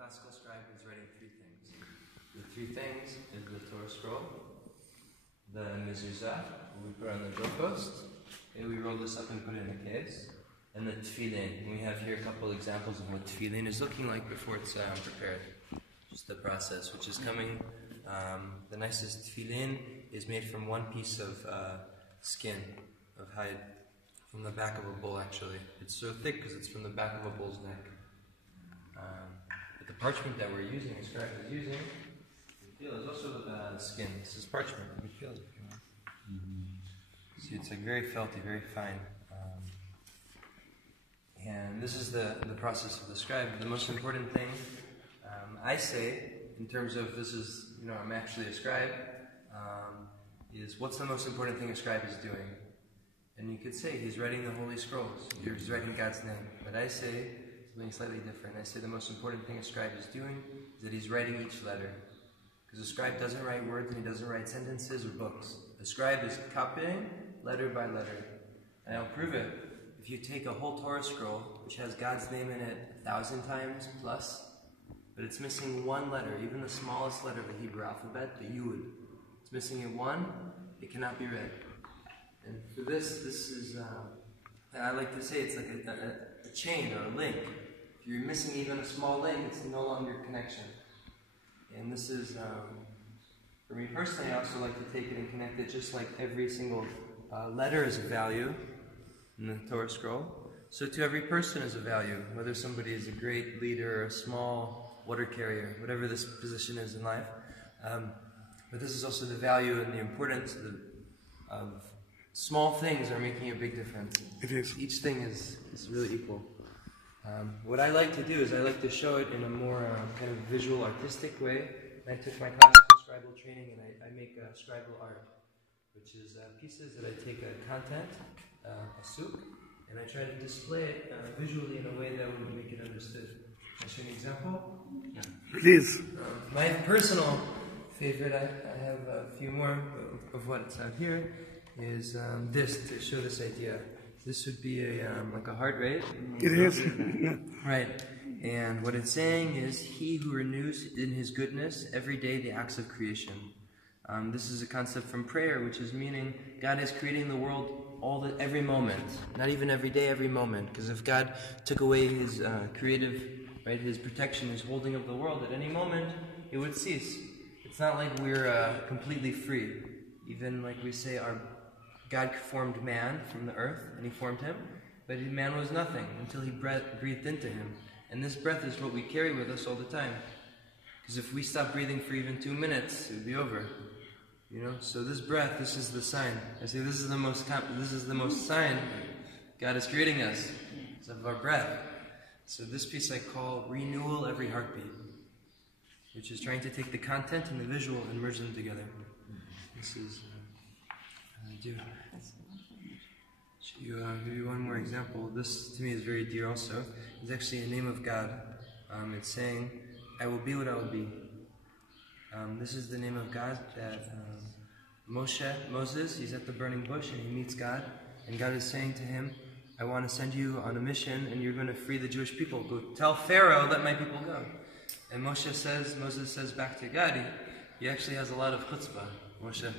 classical scribe is writing three things. The three things is the Torah scroll, the mezuzah, we put on the doorpost, and we roll this up and put it in a case, and the tefillin. We have here a couple examples of what tefillin is looking like before it's prepared. Just the process, which is coming. The nicest tefillin is made from one piece of skin, of hide, from the back of a bull actually. It's so thick because it's from the back of a bull's neck. But the parchment that we're using, the scribe is using, you feel is also skin. This is parchment. You can feel it if you want. See, it's like very felty, very fine. And this is the process of the scribe. The most important thing, I say, in terms of this is, I'm actually a scribe, is what's the most important thing a scribe is doing? And you could say he's writing the Holy Scrolls, he's writing God's name. But I say something slightly different. I say the most important thing a scribe is doing is that he's writing each letter. Because a scribe doesn't write words and he doesn't write sentences or books. A scribe is copying letter by letter. And I'll prove it. If you take a whole Torah scroll, which has God's name in it 1,000 times plus, but it's missing one letter, even the smallest letter of the Hebrew alphabet, the Yud. It's missing it one, it cannot be read. And for this is, I like to say it's like a chain or a link. If you're missing even a small link, it's no longer a connection. And this is, for me personally, I also like to take it and connect it just like every single letter is a value in the Torah scroll. So to every person is a value, whether somebody is a great leader or a small water carrier, whatever this position is in life. But this is also the value and the importance of small things are making a big difference. It is. Each thing is really equal. What I like to do is I like to show it in a more kind of visual, artistic way. I took my classical scribal training and I make scribal art, which is pieces that I take a content, a suk, and I try to display it visually in a way that would make it understood. Can I show you an example? Yeah. Please. My personal favorite, I have a few more of what's out here, is this, to show this idea. This would be like a heart rate. It is. Right. And what it's saying is, he who renews in his goodness every day the acts of creation. This is a concept from prayer, which is meaning God is creating the world every moment. Not even every day, every moment. Because if God took away his creative, right, his protection, his holding of the world at any moment, it would cease. It's not like we're completely free. Even like we say, God formed man from the earth, and he formed him, but man was nothing until he breathed into him. And this breath is what we carry with us all the time. Because if we stop breathing for even 2 minutes, it would be over. So this breath, this is the sign. I say this is the most sign God is creating us. It's of our breath. So this piece I call renewal every heartbeat, which is trying to take the content and the visual and merge them together. This is give you one more example. This to me is very dear also. It's actually a name of God. It's saying, I will be what I will be. This is the name of God that Moses, he's at the burning bush and he meets God. And God is saying to him, I want to send you on a mission and you're going to free the Jewish people. Go tell Pharaoh, let my people go. And Moses says back to God, he actually has a lot of chutzpah. Moshe,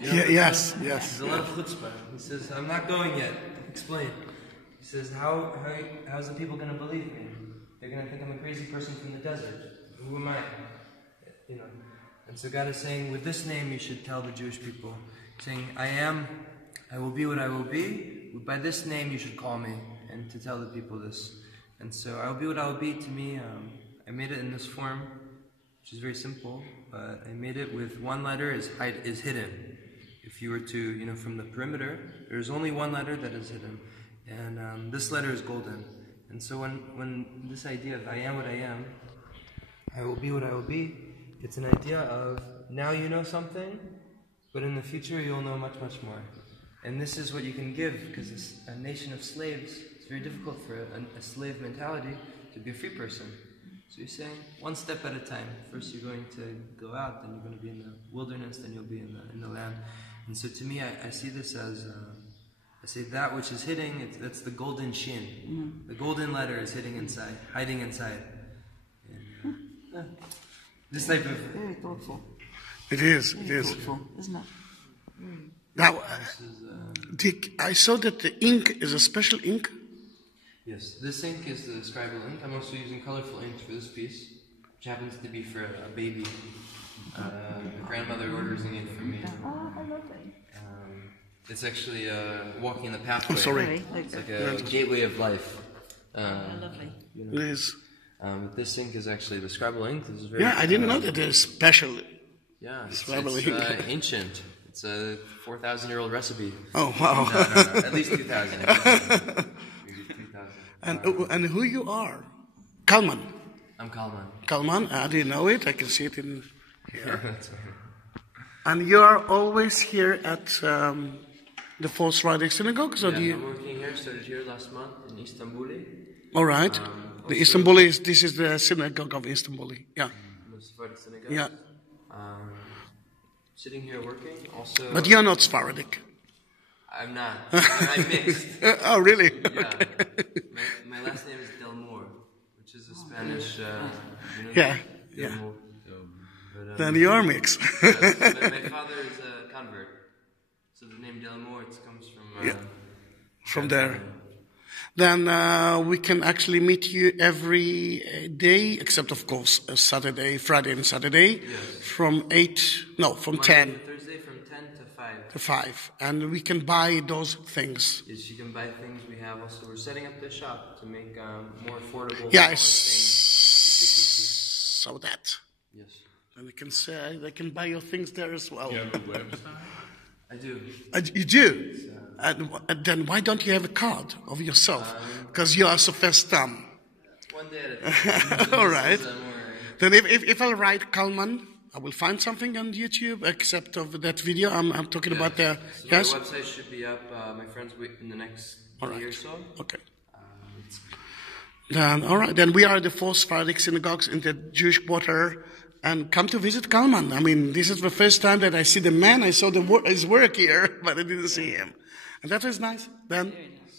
Yes. There's a lot of chutzpah. He says, I'm not going yet. Explain. He says, how's the people going to believe me? They're going to think I'm a crazy person from the desert. Who am I? And so God is saying, with this name you should tell the Jewish people, saying, I will be what I will be. By this name you should call me, and to tell the people this. And so I will be what I will be to me. I made it in this form, which is very simple, but I made it with one letter is hidden. If you were to, from the perimeter, there's only one letter that is hidden. And this letter is golden. And so when this idea of I am what I am, I will be what I will be, it's an idea of now you know something, but in the future you'll know much, much more. And this is what you can give, because it's a nation of slaves. It's very difficult for a slave mentality to be a free person. So you're saying, one step at a time. First you're going to go out, then you're going to be in the wilderness, then you'll be in the land. And so to me, I see this as, I say that which is hidden, that's the golden shin. The golden letter is hiding inside. And This type of... Very thoughtful. It is. Very thoughtful, isn't it? Now, Dick, I saw that the ink is a special ink. Yes, this ink is the scribal ink. I'm also using colorful ink for this piece, which happens to be for a baby. The grandmother orders the ink for me. Oh, how lovely. It's actually walking the pathway. I'm sorry. It's like a gateway of life. Lovely. You know. It is. But this ink is actually the scribal ink. This is very, Yeah, I didn't know that there's special. Yeah, it's scribal ink. ancient. It's a 4,000-year-old recipe. Oh, wow. No, at least 2,000. Maybe 3,000. And who you are? Kallman. I'm Kallman. Kallman, I didn't know it. I can see it in here. That's right. And you are always here at the False Friday Synagogue? So Yeah, I'm working here. Started here last month in Istanbul. All right. The Istanbul this is the synagogue of Istanbul. Yeah. The Sephardic synagogue. Yeah. Sitting here working. Also, But you're not Sephardic. I'm not. I'm mixed. Oh, really? Yeah. My last name is Delmor, which is a Spanish. Yeah. Delmor. But, Then you're mixed. my father is a convert, so the name Delmor comes from. From there. Then we can actually meet you every day, except of course Saturday, Friday and Saturday, from 10. Thursday from 10 to 5. To 5. And we can buy those things. Yes, you can buy things. We have also, we're setting up the shop to make more affordable. Yeah, I saw that. Yes. And they can buy your things there as well. You have a website? I do. You do? And then why don't you have a card of yourself? Because you are so first time. One day at a time. All right. Then if I write Kallman, I will find something on YouTube except of that video. I'm talking about the... So yes? my website should be up, my friends, in the next year or so. Okay. Then, all right. Then we are the 4 Sephardic synagogues in the Jewish Quarter. And come to visit Kallman. I mean, this is the first time that I see the man. I saw his work here, but I didn't see him. And that was nice. Then,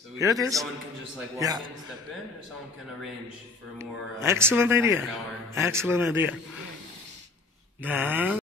So here it is. Someone can just walk in, step in, or someone can arrange for a more... Excellent idea. half an hour. Excellent idea. Then...